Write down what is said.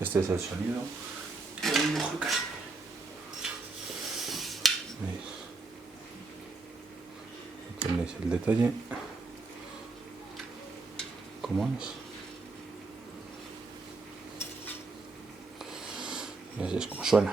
Este es el sonido. El dibujo que hay. ¿Veis? Aquí tenéis el detalle. ¿Cómo es? Y así es como suena.